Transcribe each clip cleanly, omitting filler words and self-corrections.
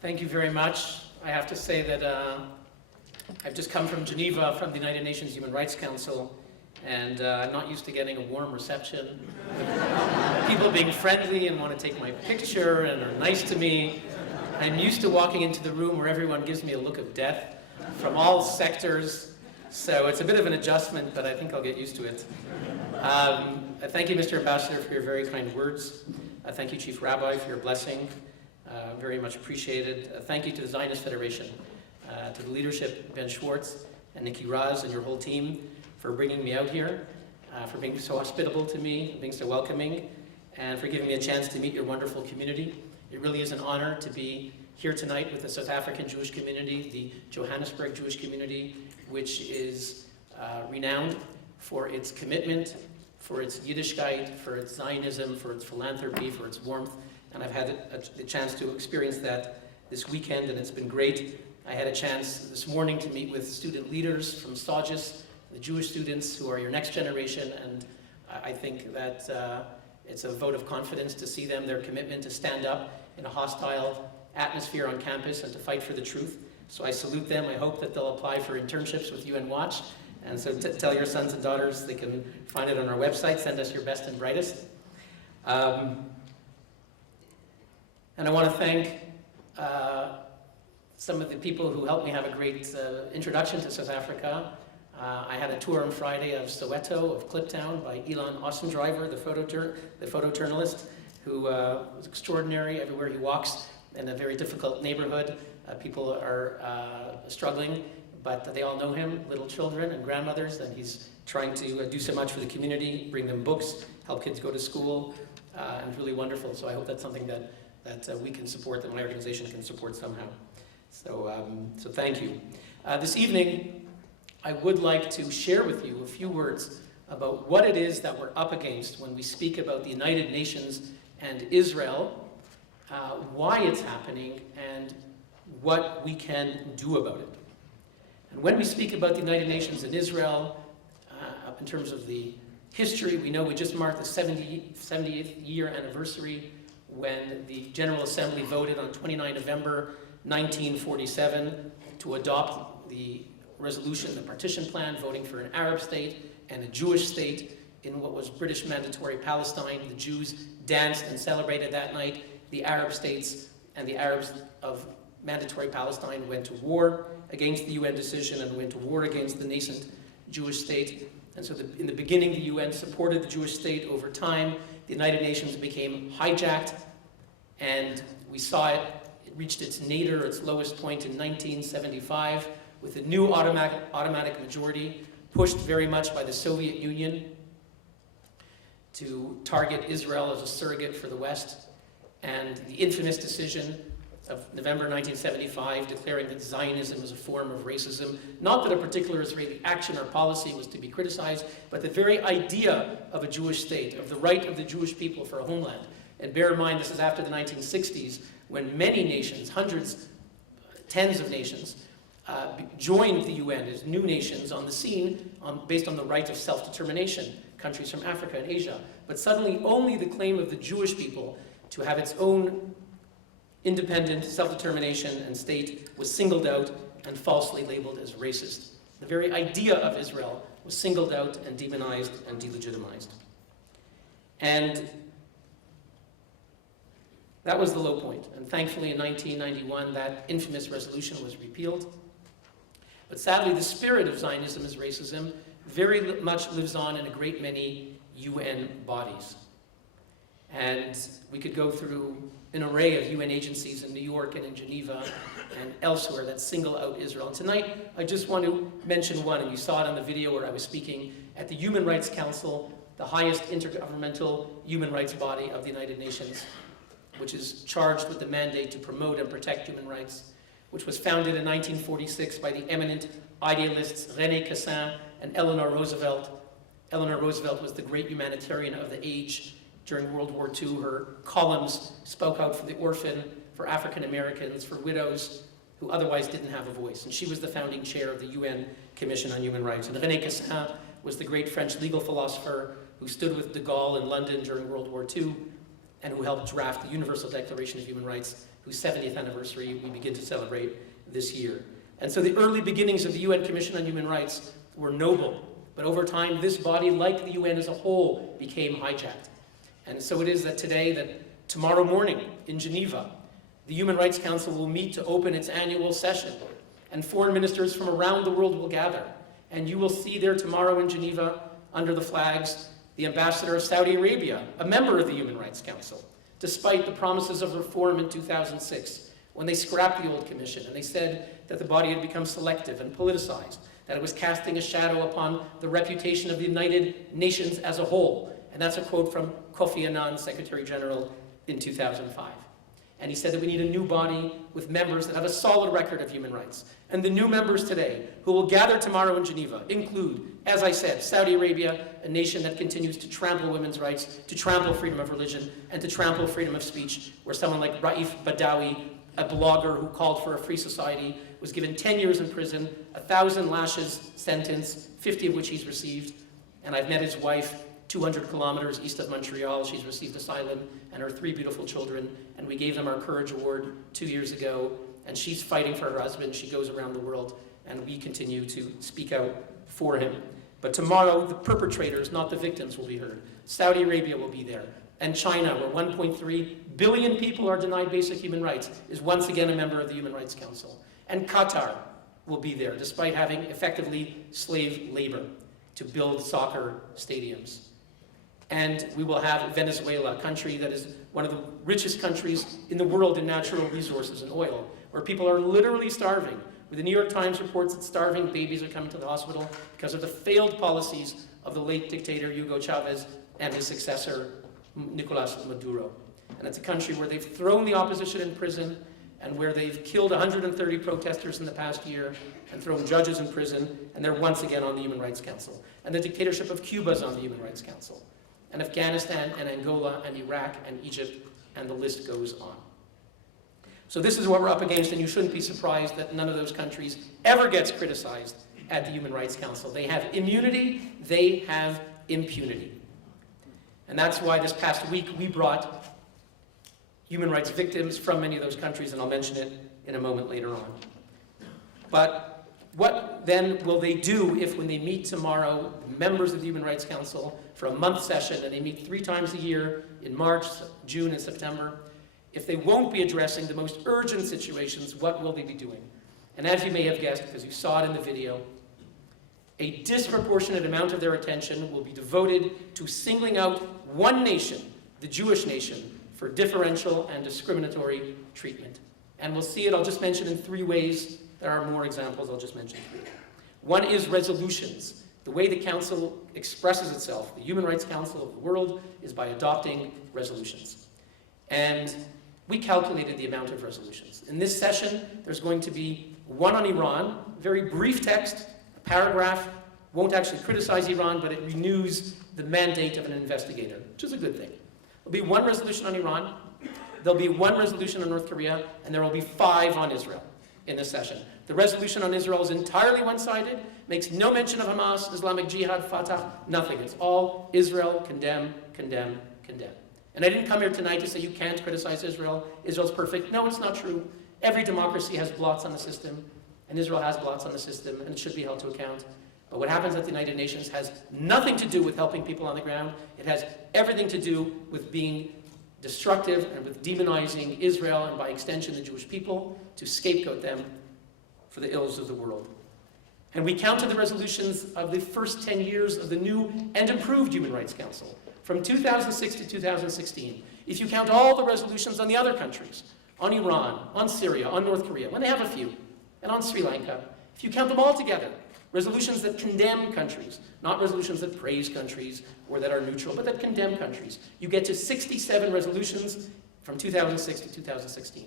Thank you very much. I have to say that I've just come from Geneva from the United Nations Human Rights Council, and I'm not used to getting a warm reception. People being friendly and want to take my picture and are nice to me. I'm used to walking into the room where everyone gives me a look of death from all sectors, so it's a bit of an adjustment, but I think I'll get used to it. Thank you, Mr. Ambassador, for your very kind words. Thank you, Chief Rabbi, for your blessing. Very much appreciated. Thank you to the Zionist Federation, to the leadership, Ben Schwartz and Nikki Raz and your whole team for bringing me out here, for being so hospitable to me, being so welcoming, and for giving me a chance to meet your wonderful community. It really is an honor to be here tonight with the South African Jewish community, the Johannesburg Jewish community, which is renowned for its commitment, for its Yiddishkeit, for its Zionism, for its philanthropy, for its warmth. And I've had the chance to experience that this weekend, and it's been great. I had a chance this morning to meet with student leaders from SOGIS, the Jewish students who are your next generation, and I think that it's a vote of confidence to see them, their commitment to stand up in a hostile atmosphere on campus and to fight for the truth. So I salute them. I hope that they'll apply for internships with UN Watch. And so tell your sons and daughters they can find it on our website. Send us your best and brightest. And I want to thank some of the people who helped me have a great introduction to South Africa. I had a tour on Friday of Soweto, of Kliptown, by Elon Ossendriver, the photojournalist, who was extraordinary everywhere he walks in a very difficult neighborhood. People are struggling, but they all know him, little children and grandmothers, and he's trying to do so much for the community, bring them books, help kids go to school, and it's really wonderful. So I hope that's something that we can support, that my organization can support somehow. So thank you. This evening, I would like to share with you a few words about what it is that we're up against when we speak about the United Nations and Israel, why it's happening, and what we can do about it. And when we speak about the United Nations and Israel, in terms of the history, we know we just marked the 70th year anniversary when the General Assembly voted on 29 November 1947 to adopt the resolution, the partition plan, voting for an Arab state and a Jewish state in what was British Mandatory Palestine. The Jews danced and celebrated that night. The Arab states and the Arabs of Mandatory Palestine went to war against the UN decision and went to war against the nascent Jewish state. And so in the beginning, the UN supported the Jewish state. Over time, the United Nations became hijacked, and we saw it. It reached its nadir, its lowest point in 1975, with a new automatic majority, pushed very much by the Soviet Union to target Israel as a surrogate for the West, and the infamous decision of November 1975 declaring that Zionism was a form of racism. Not that a particular Israeli action or policy was to be criticized, but the very idea of a Jewish state, of the right of the Jewish people for a homeland. And bear in mind, this is after the 1960s, when many nations, hundreds, tens of nations, joined the UN as new nations on the scene based on the right of self-determination, countries from Africa and Asia. But suddenly only the claim of the Jewish people to have its own independent self-determination and state was singled out and falsely labeled as racist. The very idea of Israel was singled out and demonized and delegitimized. And that was the low point. And thankfully in 1991, that infamous resolution was repealed. But sadly, the spirit of Zionism as racism very much lives on in a great many UN bodies. And we could go through an array of UN agencies in New York and in Geneva and elsewhere that single out Israel. And tonight, I just want to mention one, and you saw it on the video where I was speaking at the Human Rights Council, the highest intergovernmental human rights body of the United Nations, which is charged with the mandate to promote and protect human rights, which was founded in 1946 by the eminent idealists René Cassin and Eleanor Roosevelt. Eleanor Roosevelt was the great humanitarian of the age. During World War II, her columns spoke out for the orphan, for African Americans, for widows who otherwise didn't have a voice. And she was the founding chair of the UN Commission on Human Rights. And René Cassin was the great French legal philosopher who stood with de Gaulle in London during World War II and who helped draft the Universal Declaration of Human Rights, whose 70th anniversary we begin to celebrate this year. And so the early beginnings of the UN Commission on Human Rights were noble, but over time this body, like the UN as a whole, became hijacked. And so it is that today, that tomorrow morning in Geneva, the Human Rights Council will meet to open its annual session, and foreign ministers from around the world will gather. And you will see there tomorrow in Geneva, under the flags, the ambassador of Saudi Arabia, a member of the Human Rights Council, despite the promises of reform in 2006, when they scrapped the old commission and they said that the body had become selective and politicized, that it was casting a shadow upon the reputation of the United Nations as a whole. And that's a quote from Kofi Annan, Secretary General, in 2005. And he said that we need a new body with members that have a solid record of human rights. And the new members today, who will gather tomorrow in Geneva, include, as I said, Saudi Arabia, a nation that continues to trample women's rights, to trample freedom of religion, and to trample freedom of speech, where someone like Raif Badawi, a blogger who called for a free society, was given 10 years in prison, 1,000 lashes sentence, 50 of which he's received. And I've met his wife, 200 kilometers east of Montreal. She's received asylum, and her 3 beautiful children, and we gave them our Courage Award 2 years ago, and she's fighting for her husband. She goes around the world, and we continue to speak out for him. But tomorrow, the perpetrators, not the victims, will be heard. Saudi Arabia will be there, and China, where 1.3 billion people are denied basic human rights, is once again a member of the Human Rights Council. And Qatar will be there, despite having effectively slave labor to build soccer stadiums. And we will have Venezuela, a country that is one of the richest countries in the world in natural resources and oil, where people are literally starving. The New York Times reports that starving babies are coming to the hospital because of the failed policies of the late dictator Hugo Chavez and his successor, Nicolas Maduro. And it's a country where they've thrown the opposition in prison, and where they've killed 130 protesters in the past year and thrown judges in prison, and they're once again on the Human Rights Council. And the dictatorship of Cuba is on the Human Rights Council. And Afghanistan and Angola and Iraq and Egypt, and the list goes on. So this is what we're up against, and you shouldn't be surprised that none of those countries ever gets criticized at the Human Rights Council. They have immunity, they have impunity. And that's why this past week we brought human rights victims from many of those countries, and I'll mention it in a moment later on. But what then will they do if, when they meet tomorrow, members of the Human Rights Council, for a month session, and they meet 3 times a year in March, June, and September, if they won't be addressing the most urgent situations, what will they be doing? And as you may have guessed, because you saw it in the video, a disproportionate amount of their attention will be devoted to singling out one nation, the Jewish nation, for differential and discriminatory treatment. And we'll see it, I'll just mention in 3 ways. There are more examples, I'll just mention 3. One is resolutions. The way the Council expresses itself, the Human Rights Council of the world, is by adopting resolutions. And we calculated the amount of resolutions. In this session, there's going to be one on Iran, very brief text, a paragraph, won't actually criticize Iran, but it renews the mandate of an investigator, which is a good thing. There'll be one resolution on Iran, there'll be one resolution on North Korea, and there will be 5 on Israel in this session. The resolution on Israel is entirely one-sided, makes no mention of Hamas, Islamic Jihad, Fatah, nothing. It's all Israel, condemn, condemn, condemn. And I didn't come here tonight to say you can't criticize Israel. Israel's perfect. No, it's not true. Every democracy has blots on the system, and Israel has blots on the system, and it should be held to account. But what happens at the United Nations has nothing to do with helping people on the ground. It has everything to do with being destructive and with demonizing Israel, and by extension the Jewish people, to scapegoat them for the ills of the world. And we counted the resolutions of the first 10 years of the new and improved Human Rights Council, from 2006 to 2016. If you count all the resolutions on the other countries, on Iran, on Syria, on North Korea, when they have a few, and on Sri Lanka, if you count them all together, resolutions that condemn countries, not resolutions that praise countries or that are neutral, but that condemn countries, you get to 67 resolutions from 2006 to 2016.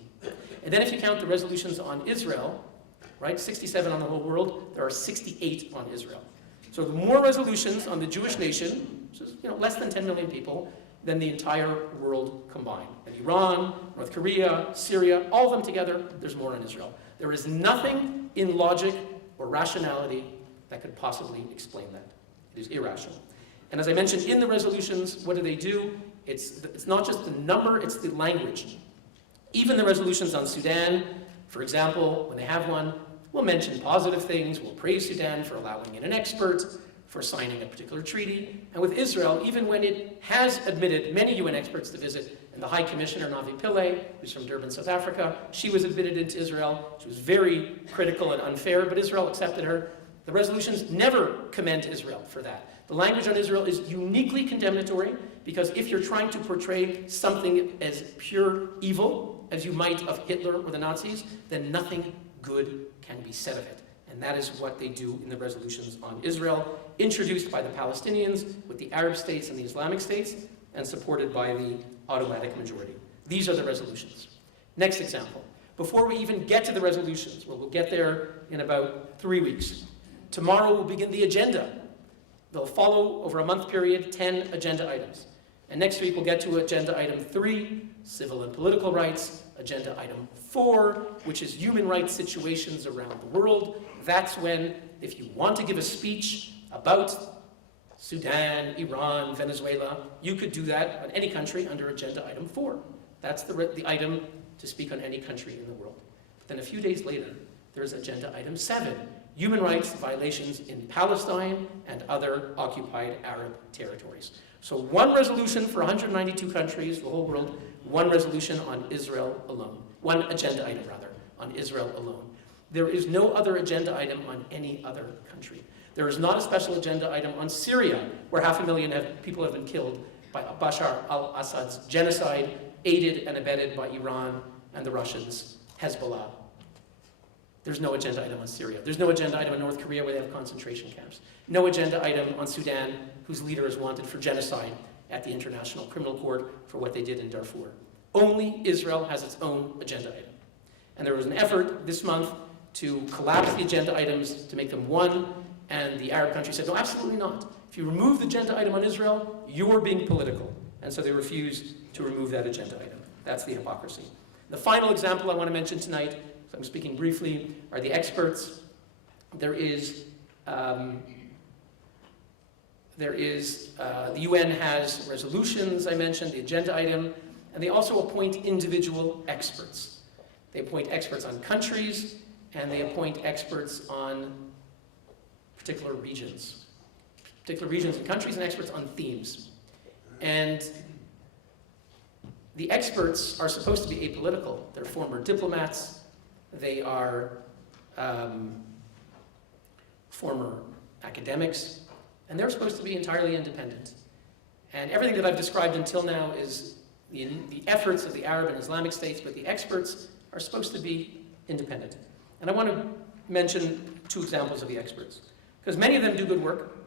And then if you count the resolutions on Israel, right, 67 on the whole world, there are 68 on Israel. So the more resolutions on the Jewish nation, which is less than 10 million people, than the entire world combined. And Iran, North Korea, Syria, all of them together, there's more on Israel. There is nothing in logic or rationality that could possibly explain that. It is irrational. And as I mentioned, in the resolutions, what do? It's not just the number, it's the language. Even the resolutions on Sudan, for example, when they have one, will mention positive things, will praise Sudan for allowing in an expert, for signing a particular treaty. And with Israel, even when it has admitted many UN experts to visit, and the High Commissioner, Navi Pillay, who's from Durban, South Africa, she was admitted into Israel. She was very critical and unfair, but Israel accepted her. The resolutions never commend Israel for that. The language on Israel is uniquely condemnatory, because if you're trying to portray something as pure evil, as you might of Hitler or the Nazis, then nothing good can be said of it. And that is what they do in the resolutions on Israel, introduced by the Palestinians with the Arab states and the Islamic states, and supported by the automatic majority. These are the resolutions. Next example. Before we even get to the resolutions, well, we'll get there in about 3 weeks. Tomorrow we'll begin the agenda. They'll follow, over a month period, 10 agenda items. And next week we'll get to agenda item 3, civil and political rights, agenda item 4, which is human rights situations around the world. That's when, if you want to give a speech about Sudan, Iran, Venezuela, you could do that on any country under agenda item 4. That's the item to speak on any country in the world. But then a few days later, there's agenda item 7, human rights violations in Palestine and other occupied Arab territories. So one resolution for 192 countries, the whole world, one resolution on Israel alone. One agenda item, rather, on Israel alone. There is no other agenda item on any other country. There is not a special agenda item on Syria, where 500,000 people have been killed by Bashar al-Assad's genocide, aided and abetted by Iran and the Russians, Hezbollah. There's no agenda item on Syria. There's no agenda item on North Korea, where they have concentration camps. No agenda item on Sudan, whose leader is wanted for genocide at the International Criminal Court for what they did in Darfur. Only Israel has its own agenda item. And there was an effort this month to collapse the agenda items, to make them one, and the Arab countries said, no, absolutely not. If you remove the agenda item on Israel, you're being political. And so they refused to remove that agenda item. That's the hypocrisy. The final example I want to mention tonight, so I'm speaking briefly, are the experts. The UN has resolutions, I mentioned, the agenda item, and they also appoint individual experts. They appoint experts on countries, and they appoint experts on particular regions and countries, and experts on themes. And the experts are supposed to be apolitical. They're former diplomats. They are former academics. And they're supposed to be entirely independent. And everything that I've described until now is the efforts of the Arab and Islamic states, but the experts are supposed to be independent. And I want to mention 2 examples of the experts, because many of them do good work,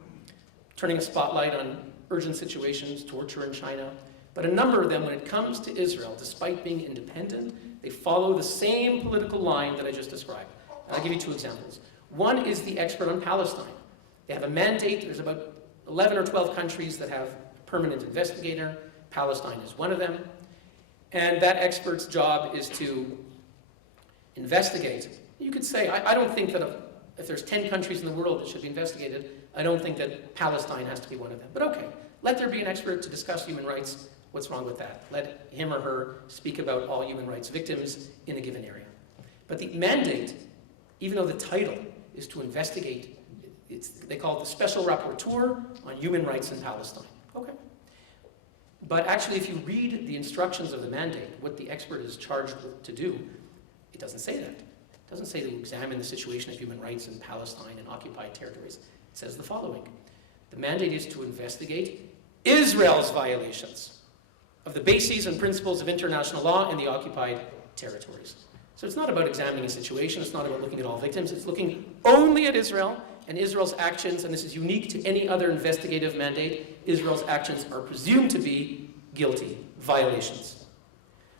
turning a spotlight on urgent situations, torture in China. But a number of them, when it comes to Israel, despite being independent, they follow the same political line that I just described. And I'll give you 2 examples. One is the expert on Palestine. They have a mandate. There's about 11 or 12 countries that have a permanent investigator. Palestine is one of them. And that expert's job is to investigate. You could say, I don't think that if there's 10 countries in the world that should be investigated, I don't think that Palestine has to be one of them. But okay, let there be an expert to discuss human rights. What's wrong with that? Let him or her speak about all human rights victims in a given area. But the mandate, even though the title is to investigate, they call it the Special Rapporteur on Human Rights in Palestine. Okay. But actually, if you read the instructions of the mandate, what the expert is charged with to do, it doesn't say that. It doesn't say to examine the situation of human rights in Palestine and occupied territories. It says the following. The mandate is to investigate Israel's violations of the bases and principles of international law in the occupied territories. So it's not about examining a situation. It's not about looking at all victims. It's looking only at Israel and Israel's actions, and this is unique to any other investigative mandate. Israel's actions are presumed to be guilty violations.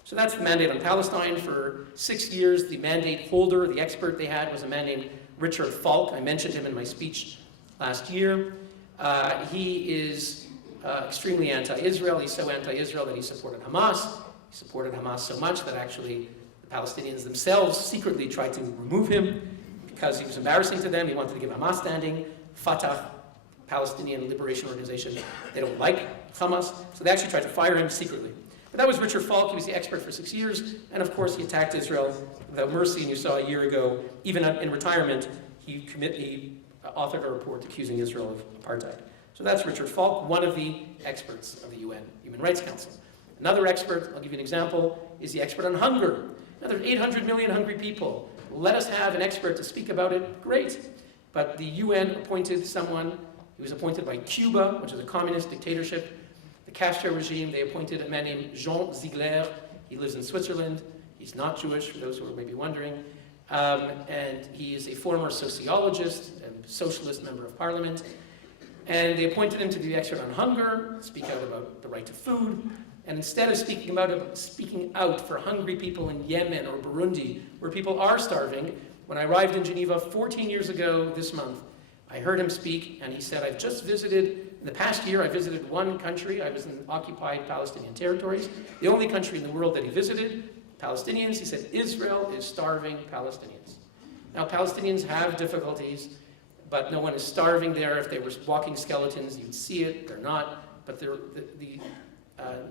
So that's the mandate on Palestine. For 6 years, the mandate holder, the expert they had, was a man named Richard Falk. I mentioned him in my speech last year. He is extremely anti-Israel. He's so anti-Israel that he supported Hamas. He supported Hamas so much that actually the Palestinians themselves secretly tried to remove him because he was embarrassing to them. He wanted to give Hamas standing. Fatah Palestinian Liberation Organization. They don't like Hamas, so they actually tried to fire him secretly. But that was Richard Falk. He was the expert for 6 years, and of course he attacked Israel without mercy, and you saw a year ago, even in retirement, he authored a report accusing Israel of apartheid. So that's Richard Falk, one of the experts of the UN Human Rights Council. Another expert, I'll give you an example, is the expert on hunger. Now there's 800 million hungry people. Let us have an expert to speak about it, great. But the UN appointed someone, he was appointed by Cuba, which is a communist dictatorship. The Castro regime, they appointed a man named Jean Ziegler. He lives in Switzerland. He's not Jewish, for those who are maybe wondering. And he is a former sociologist and socialist member of parliament. And they appointed him to be the expert on hunger, speak out about the right to food. And instead of speaking out for hungry people in Yemen or Burundi, where people are starving, when I arrived in Geneva 14 years ago this month, I heard him speak, and he said, I've just visited, in the past year, I visited one country. I was in occupied Palestinian territories. The only country in the world that he visited, Palestinians. He said, Israel is starving Palestinians. Now, Palestinians have difficulties, but no one is starving there. If they were walking skeletons, you'd see it. They're not. But the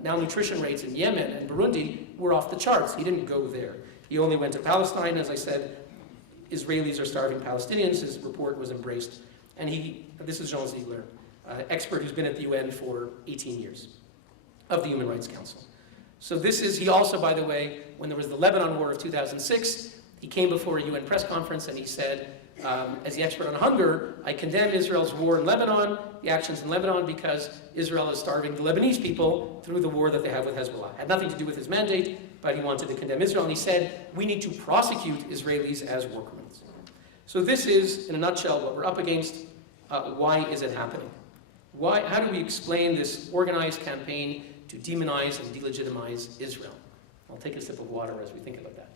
malnutrition rates in Yemen and Burundi were off the charts. He didn't go there. He only went to Palestine. As I said, Israelis are starving Palestinians. His report was embraced. And this is Jean Ziegler, expert who's been at the UN for 18 years, of the Human Rights Council. So he also, by the way, when there was the Lebanon War of 2006, he came before a UN press conference and he said, as the expert on hunger, I condemn Israel's war in Lebanon, the actions in Lebanon, because Israel is starving the Lebanese people through the war that they have with Hezbollah. Had nothing to do with his mandate, but he wanted to condemn Israel, and he said, we need to prosecute Israelis as war criminals. So this is, in a nutshell, what we're up against. Why is it happening? How do we explain this organized campaign to demonize and delegitimize Israel? I'll take a sip of water as we think about that.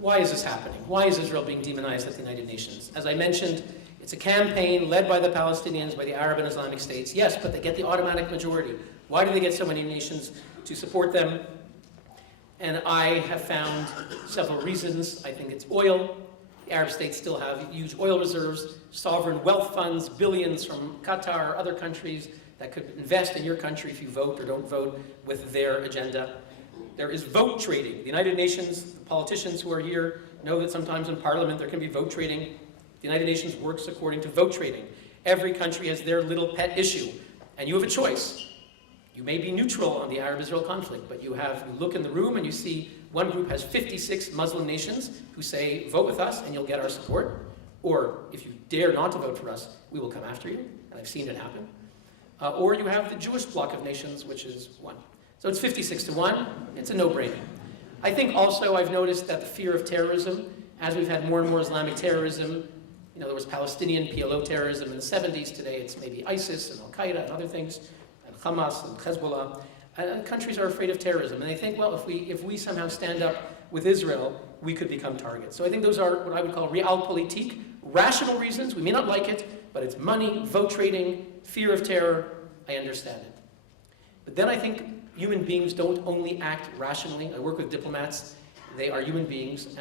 Why is this happening? Why is Israel being demonized at the United Nations? As I mentioned, it's a campaign led by the Palestinians, by the Arab and Islamic states. Yes, but they get the automatic majority. Why do they get so many nations to support them? And I have found several reasons. I think it's oil. The Arab states still have huge oil reserves, sovereign wealth funds, billions from Qatar or other countries that could invest in your country if you vote or don't vote with their agenda. There is vote trading. The United Nations, the politicians who are here know that sometimes in Parliament there can be vote trading. The United Nations works according to vote trading. Every country has their little pet issue, and you have a choice. You may be neutral on the Arab-Israel conflict, but you look in the room and you see one group has 56 Muslim nations who say, vote with us and you'll get our support. Or if you dare not to vote for us, we will come after you, and I've seen it happen. Or you have the Jewish bloc of nations, which is one. So it's 56-1, it's a no-brainer. I think also I've noticed that the fear of terrorism, as we've had more and more Islamic terrorism, there was Palestinian PLO terrorism in the 70s, today it's maybe ISIS and Al-Qaeda and other things, and Hamas and Hezbollah, and countries are afraid of terrorism, and they think, well, if we somehow stand up with Israel, we could become targets. So I think those are what I would call realpolitik, rational reasons. We may not like it, but it's money, vote trading, fear of terror. I understand it. But then I think human beings don't only act rationally. I work with diplomats. They are human beings. And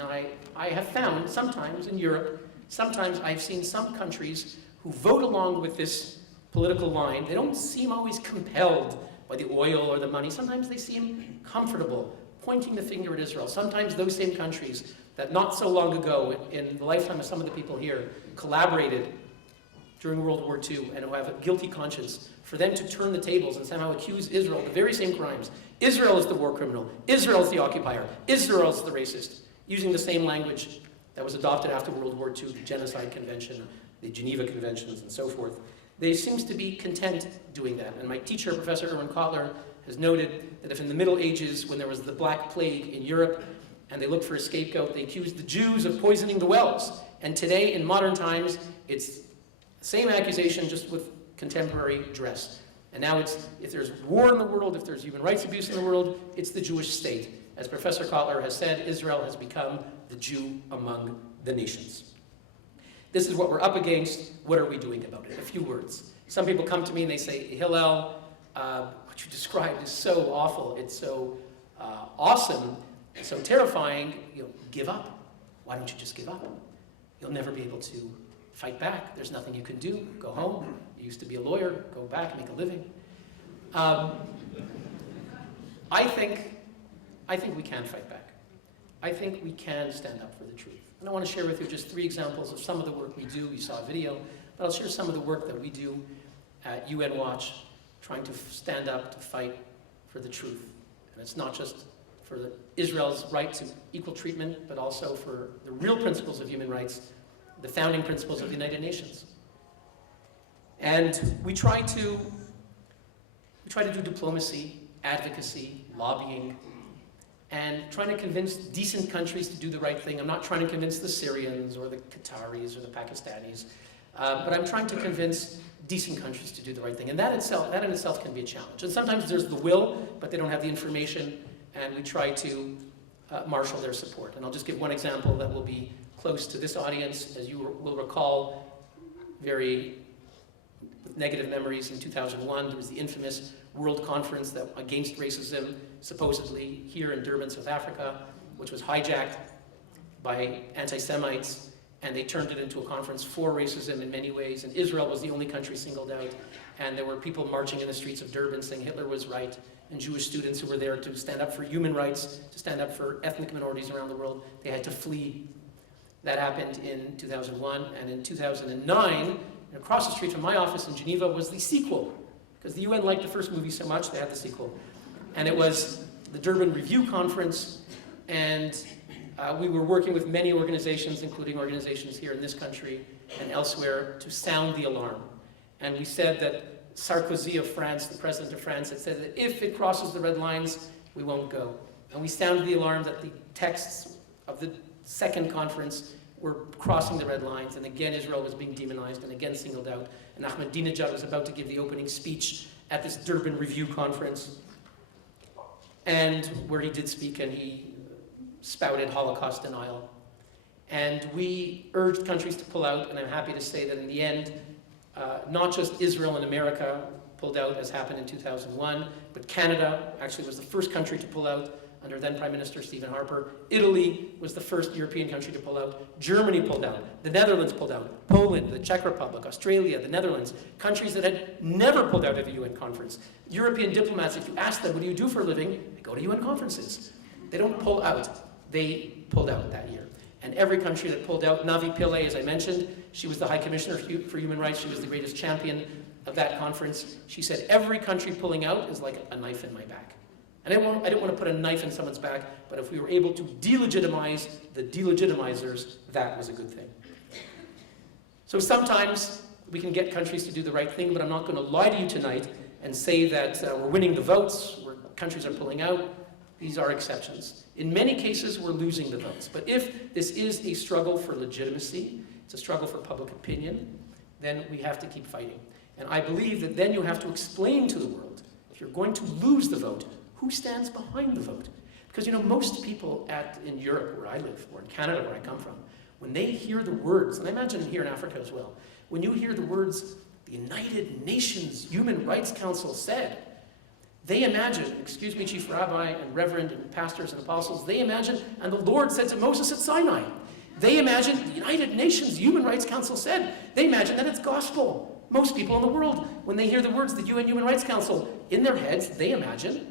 I have found sometimes in Europe, sometimes I've seen some countries who vote along with this political line. They don't seem always compelled by the oil or the money. Sometimes they seem comfortable pointing the finger at Israel. Sometimes those same countries that not so long ago, in the lifetime of some of the people here, collaborated during World War II and who have a guilty conscience, for them to turn the tables and somehow accuse Israel of the very same crimes. Israel is the war criminal. Israel is the occupier. Israel is the racist, using the same language that was adopted after World War II, the Genocide Convention, the Geneva Conventions, and so forth. They seem to be content doing that. And my teacher, Professor Erwin Kotler, has noted that if in the Middle Ages, when there was the Black Plague in Europe, and they looked for a scapegoat, they accused the Jews of poisoning the wells. And today, in modern times, it's the same accusation, just with contemporary dress. And now if there's war in the world, if there's human rights abuse in the world, it's the Jewish state. As Professor Kotler has said, Israel has become the Jew among the nations. This is what we're up against. What are we doing about it? A few words. Some people come to me and they say, Hillel, what you described is so awful. It's so awesome, so terrifying. Give up. Why don't you just give up? You'll never be able to fight back. There's nothing you can do. Go home. You used to be a lawyer. Go back, make a living. I think we can fight back. I think we can stand up for the truth. And I want to share with you just 3 examples of some of the work we do. You saw a video, but I'll share some of the work that we do at UN Watch, trying to stand up to fight for the truth. And it's not just for Israel's right to equal treatment, but also for the real principles of human rights, the founding principles of the United Nations. And we try to do diplomacy, advocacy, lobbying, and trying to convince decent countries to do the right thing. I'm not trying to convince the Syrians or the Qataris or the Pakistanis, but I'm trying to convince decent countries to do the right thing. And that in itself can be a challenge. And sometimes there's the will, but they don't have the information, and we try to marshal their support. And I'll just give one example that will be close to this audience. As you will recall, very with negative memories, in 2001, there was the infamous World Conference against racism, supposedly here in Durban, South Africa, which was hijacked by anti-Semites, and they turned it into a conference for racism in many ways, and Israel was the only country singled out, and there were people marching in the streets of Durban saying Hitler was right, and Jewish students who were there to stand up for human rights, to stand up for ethnic minorities around the world, they had to flee. That happened in 2001, and in 2009, across the street from my office in Geneva was the sequel, because the UN liked the first movie so much, they had the sequel. And it was the Durban Review Conference, and we were working with many organizations, including organizations here in this country and elsewhere, to sound the alarm. And we said that Sarkozy of France, the president of France, had said that if it crosses the red lines, we won't go. And we sounded the alarm that the texts of the second conference were crossing the red lines, and again Israel was being demonized and again singled out. And Ahmadinejad was about to give the opening speech at this Durban Review Conference, and where he did speak and he spouted Holocaust denial. And we urged countries to pull out, and I'm happy to say that in the end, not just Israel and America pulled out, as happened in 2001, but Canada actually was the first country to pull out under then Prime Minister Stephen Harper. Italy was the first European country to pull out. Germany pulled out. The Netherlands pulled out. Poland, the Czech Republic, Australia, the Netherlands, countries that had never pulled out of a UN conference. European diplomats, if you ask them, what do you do for a living? They go to UN conferences. They don't pull out. They pulled out that year. And every country that pulled out, Navi Pillay, as I mentioned, she was the High Commissioner for Human Rights. She was the greatest champion of that conference. She said, every country pulling out is like a knife in my back. And I didn't want to put a knife in someone's back, but if we were able to delegitimize the delegitimizers, that was a good thing. So sometimes we can get countries to do the right thing, but I'm not going to lie to you tonight and say that we're winning the votes, where countries are pulling out. These are exceptions. In many cases, we're losing the votes. But if this is a struggle for legitimacy, it's a struggle for public opinion, then we have to keep fighting. And I believe that then you have to explain to the world, if you're going to lose the vote, who stands behind the vote? Because most people in Europe, where I live, or in Canada, where I come from, when they hear the words, and I imagine here in Africa as well, when you hear the words, the United Nations Human Rights Council said, they imagine, excuse me, Chief Rabbi and Reverend and pastors and apostles, they imagine, and the Lord said to Moses at Sinai, they imagine the United Nations Human Rights Council said, they imagine that it's gospel. Most people in the world, when they hear the words, the UN Human Rights Council, in their heads, they imagine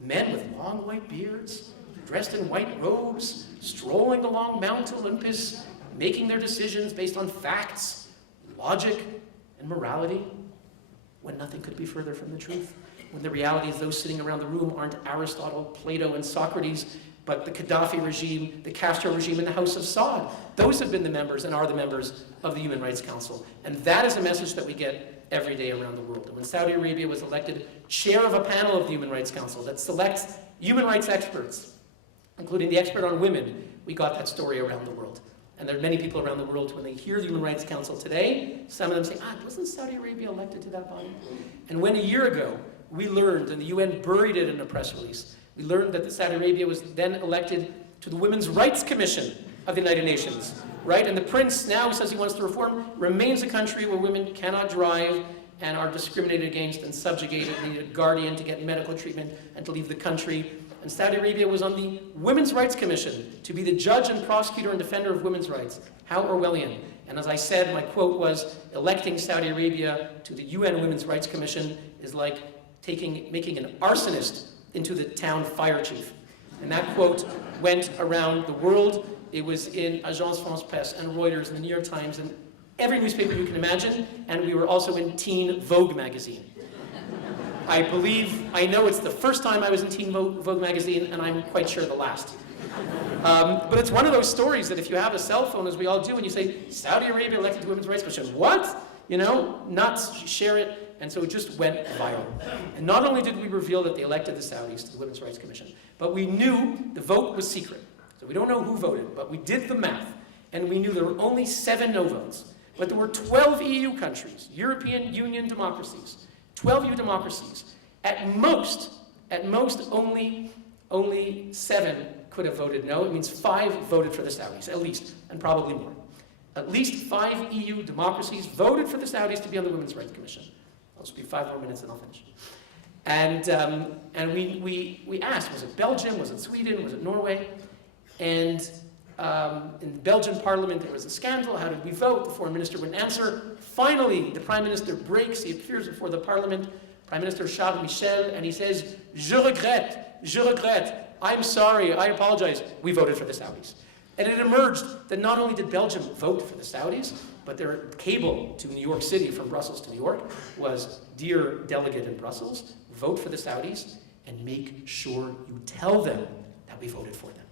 men with long white beards, dressed in white robes, strolling along Mount Olympus, making their decisions based on facts, logic, and morality, when nothing could be further from the truth. When the reality is those sitting around the room aren't Aristotle, Plato, and Socrates, but the Gaddafi regime, the Castro regime, and the House of Saud. Those have been the members and are the members of the Human Rights Council. And that is a message that we get every day around the world. And when Saudi Arabia was elected chair of a panel of the Human Rights Council that selects human rights experts, including the expert on women, we got that story around the world. And there are many people around the world, when they hear the Human Rights Council today, some of them say, wasn't Saudi Arabia elected to that body? And when a year ago, we learned, and the UN buried it in a press release, we learned that Saudi Arabia was then elected to the Women's Rights Commission of the United Nations, right? And the prince now says he wants to reform, remains a country where women cannot drive and are discriminated against and subjugated. They need a guardian to get medical treatment and to leave the country. And Saudi Arabia was on the Women's Rights Commission to be the judge and prosecutor and defender of women's rights. How Orwellian. And as I said, my quote was, electing Saudi Arabia to the UN Women's Rights Commission is like making an arsonist into the town fire chief. And that quote went around the world. It was in Agence France Presse and Reuters and the New York Times and every newspaper you can imagine. And we were also in Teen Vogue magazine. I know it's the first time I was in Teen Vogue magazine, and I'm quite sure the last. But it's one of those stories that if you have a cell phone, as we all do, and you say, Saudi Arabia elected to Women's Rights Commission, what? Nuts, share it. And so it just went viral. And not only did we reveal that they elected the Saudis to the Women's Rights Commission, but we knew the vote was secret. So we don't know who voted, but we did the math. And we knew there were only 7 no votes. But there were 12 EU countries, European Union democracies, 12 EU democracies. At most, only 7 could have voted no. It means 5 voted for the Saudis, at least, and probably more. At least 5 EU democracies voted for the Saudis to be on the Women's Rights Commission. I'll just be 5 more minutes and I'll finish. And we asked, was it Belgium, was it Sweden, was it Norway? And in the Belgian parliament there was a scandal. How did we vote? The foreign minister wouldn't answer. Finally, the prime minister breaks. He appears before the parliament, Prime Minister Charles Michel, and he says, je regrette, I'm sorry, I apologize. We voted for the Saudis. And it emerged that not only did Belgium vote for the Saudis, but their cable to New York City from Brussels to New York was, dear delegate in Brussels, vote for the Saudis and make sure you tell them that we voted for them,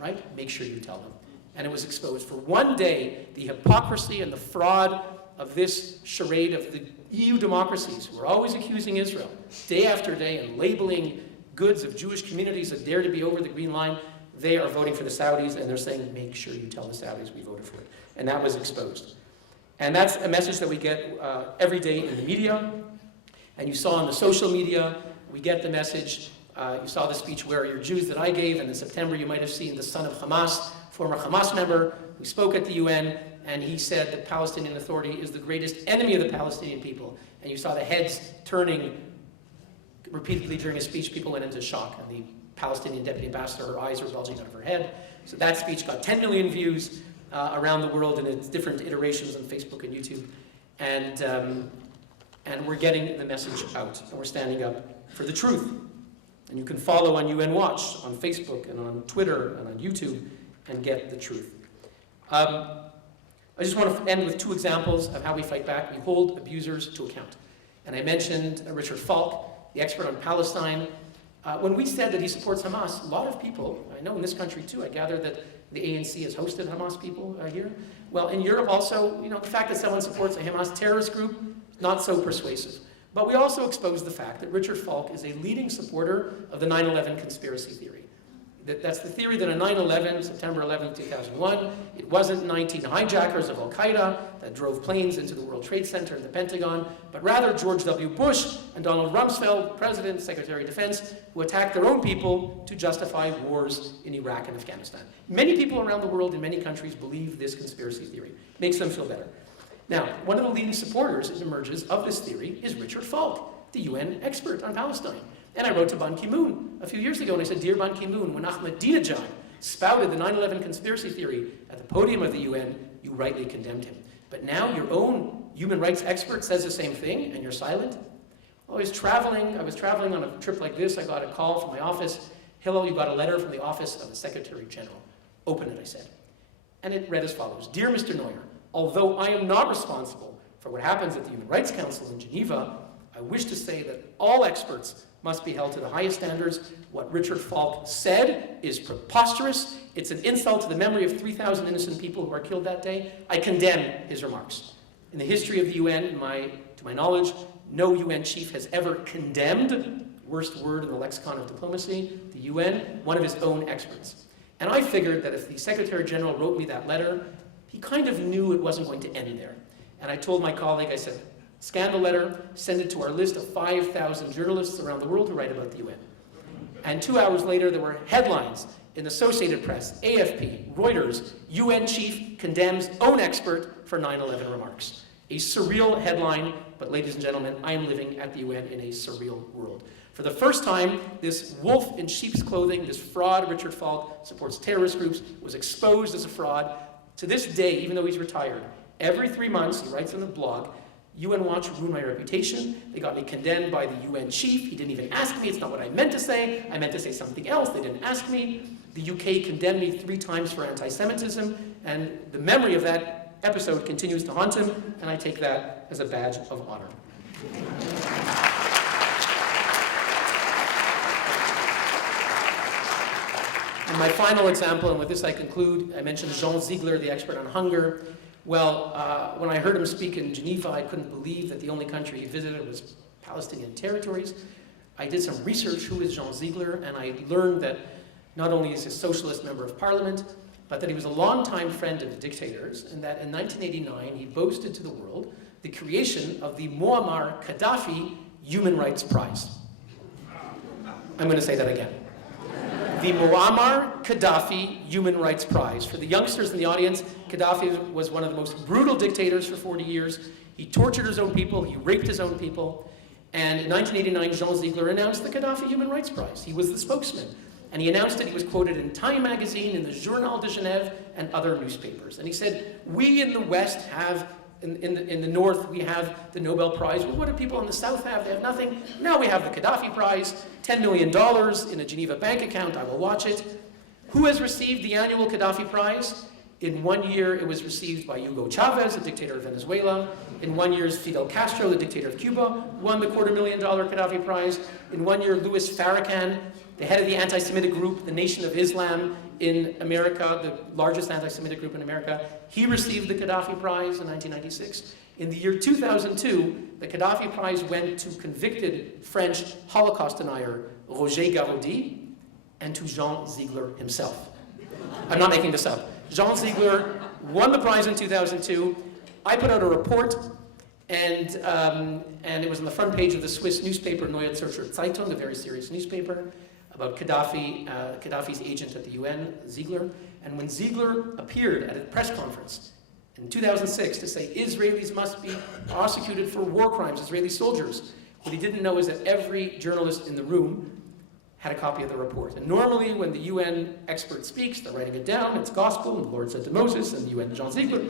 right? Make sure you tell them. And it was exposed. For one day, the hypocrisy and the fraud of this charade of the EU democracies who are always accusing Israel, day after day, and labeling goods of Jewish communities that dare to be over the green line, they are voting for the Saudis, and they're saying, make sure you tell the Saudis we voted for it. And that was exposed. And that's a message that we get every day in the media. And you saw on the social media, we get the message. You saw the speech Where Are Your Jews that I gave, and in September you might have seen the son of Hamas, former Hamas member, who spoke at the UN, and he said that Palestinian Authority is the greatest enemy of the Palestinian people. And you saw the heads turning repeatedly during his speech. People went into shock, and the Palestinian deputy ambassador, her eyes were bulging out of her head. So that speech got 10 million views around the world in its different iterations on Facebook and YouTube. And we're getting the message out, and we're standing up for the truth. And you can follow on UN Watch, on Facebook, and on Twitter, and on YouTube, and get the truth. I just want to end with 2 examples of how we fight back. We hold abusers to account. And I mentioned Richard Falk, the expert on Palestine. When we said that he supports Hamas, a lot of people, I know in this country too, I gather that the ANC has hosted Hamas people here. Well, in Europe also, the fact that someone supports a Hamas terrorist group, not so persuasive. But we also exposed the fact that Richard Falk is a leading supporter of the 9/11 conspiracy theory. That's the theory that on 9/11, September 11, 2001, it wasn't 19 hijackers of Al-Qaeda that drove planes into the World Trade Center and the Pentagon, but rather George W. Bush and Donald Rumsfeld, President, Secretary of Defense, who attacked their own people to justify wars in Iraq and Afghanistan. Many people around the world in many countries believe this conspiracy theory. Makes them feel better. Now, one of the leading supporters, it emerges, of this theory is Richard Falk, the UN expert on Palestine. And I wrote to Ban Ki-moon a few years ago, and I said, Dear Ban Ki-moon, when Ahmadinejad spouted the 9/11 conspiracy theory at the podium of the UN, you rightly condemned him. But now your own human rights expert says the same thing, and you're silent? Well, I was traveling on a trip like this. I got a call from my office. Hillel, you got a letter from the office of the Secretary General. Open it, I said. And it read as follows. Dear Mr. Neuer, although I am not responsible for what happens at the Human Rights Council in Geneva, I wish to say that all experts must be held to the highest standards. What Richard Falk said is preposterous. It's an insult to the memory of 3,000 innocent people who were killed that day. I condemn his remarks. In the history of the UN, to my knowledge, no UN chief has ever condemned, worst word in the lexicon of diplomacy, the UN, one of his own experts. And I figured that if the Secretary General wrote me that letter, he kind of knew it wasn't going to end there. And I told my colleague, I said, scandal letter, send it to our list of 5,000 journalists around the world who write about the UN. And 2 hours later, there were headlines in the Associated Press, AFP, Reuters, UN chief condemns own expert for 9/11 remarks. A surreal headline, but ladies and gentlemen, I am living at the UN in a surreal world. For the first time, this wolf in sheep's clothing, this fraud, Richard Falk, supports terrorist groups, was exposed as a fraud. To this day, even though he's retired, every 3 months, he writes on a blog, UN Watch ruined my reputation. They got me condemned by the UN chief. He didn't even ask me. It's not what I meant to say. I meant to say something else. They didn't ask me. The UK condemned me 3 times for anti-Semitism, and the memory of that episode continues to haunt him, and I take that as a badge of honor. And my final example, and with this I conclude, I mentioned Jean Ziegler, the expert on hunger. Well, when I heard him speak in Geneva, I couldn't believe that the only country he visited was Palestinian territories. I did some research, who is Jean Ziegler, and I learned that not only is he a socialist member of parliament, but that he was a longtime friend of the dictators, and that in 1989 he boasted to the world the creation of the Muammar Gaddafi Human Rights Prize. I'm going to say that again. The Muammar Gaddafi Human Rights Prize. For the youngsters in the audience, Gaddafi was one of the most brutal dictators for 40 years. He tortured his own people, he raped his own people, and in 1989, Jean Ziegler announced the Gaddafi Human Rights Prize. He was the spokesman, and he announced it. He was quoted in Time magazine, in the Journal de Genève, and other newspapers. And he said, we in the West have, in the North, we have the Nobel Prize. Well, what do people in the South have? They have nothing. Now we have the Gaddafi Prize, $10 million in a Geneva bank account. I will watch it. Who has received the annual Gaddafi Prize? In 1 year, it was received by Hugo Chavez, the dictator of Venezuela. In 1 year, Fidel Castro, the dictator of Cuba, won the $250,000 Gaddafi Prize. In 1 year, Louis Farrakhan, the head of the anti-Semitic group, the Nation of Islam in America, the largest anti-Semitic group in America, he received the Gaddafi Prize in 1996. In the year 2002, the Gaddafi Prize went to convicted French Holocaust denier Roger Garaudy and to Jean Ziegler himself. I'm not making this up. Jean Ziegler won the prize in 2002. I put out a report, and it was on the front page of the Swiss newspaper Neue Zürcher Zeitung, a very serious newspaper, about Gaddafi's agent at the UN, Ziegler. And when Ziegler appeared at a press conference in 2006 to say Israelis must be prosecuted for war crimes, Israeli soldiers, what he didn't know is that every journalist in the room had a copy of the report. And normally when the UN expert speaks, they're writing it down, it's gospel, and the Lord said to Moses, and the UN Jean Ziegler.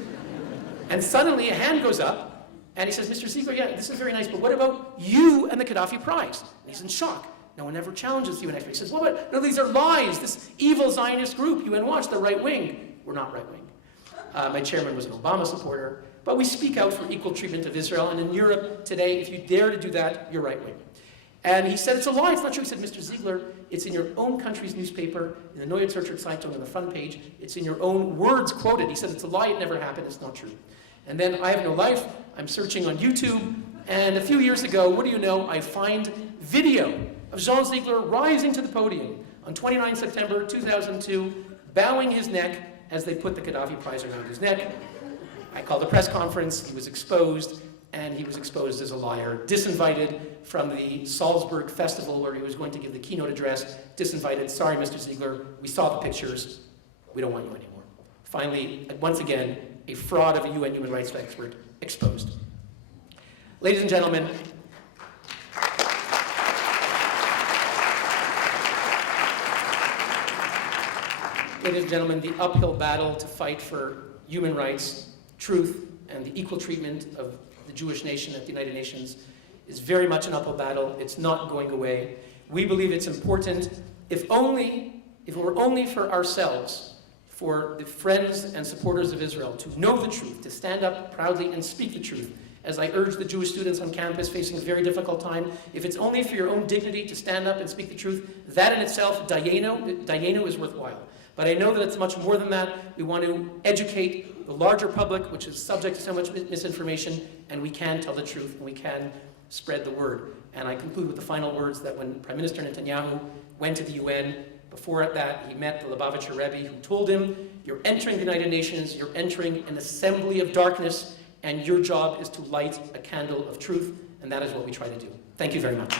And suddenly a hand goes up, and he says, Mr. Ziegler, yeah, this is very nice, but what about you and the Gaddafi Prize? And he's in shock. No one ever challenges the UN expert. He says, well, no, these are lies. This evil Zionist group, UN Watch, the right wing. We're not right wing. My chairman was an Obama supporter, but we speak out for equal treatment of Israel, and in Europe today, if you dare to do that, you're right wing. And he said, it's a lie, it's not true. He said, Mr. Ziegler, it's in your own country's newspaper, in the Neue Zürcher Zeitung on the front page. It's in your own words quoted. He said, it's a lie, it never happened, it's not true. And then I have no life, I'm searching on YouTube, and a few years ago, what do you know, I find video of Jean Ziegler rising to the podium on 29 September 2002, bowing his neck as they put the Gaddafi Prize around his neck. I called a press conference, he was exposed, and he was exposed as a liar, disinvited from the Salzburg Festival where he was going to give the keynote address, disinvited, sorry Mr. Ziegler, we saw the pictures, we don't want you anymore. Finally, once again, a fraud of a UN human rights expert exposed. Ladies and gentlemen, the uphill battle to fight for human rights, truth, and the equal treatment of the Jewish nation at the United Nations is very much an uphill battle. It's not going away. We believe it's important, if it were only for ourselves, for the friends and supporters of Israel to know the truth, to stand up proudly and speak the truth. As I urge the Jewish students on campus facing a very difficult time, if it's only for your own dignity to stand up and speak the truth, that in itself, dayenu is worthwhile. But I know that it's much more than that. We want to educate the larger public, which is subject to so much misinformation, and we can tell the truth, and we can spread the word. And I conclude with the final words that when Prime Minister Netanyahu went to the UN, Before that, he met the Lubavitcher Rebbe, who told him, you're entering the United Nations, you're entering an assembly of darkness, and your job is to light a candle of truth, and that is what we try to do. Thank you very much.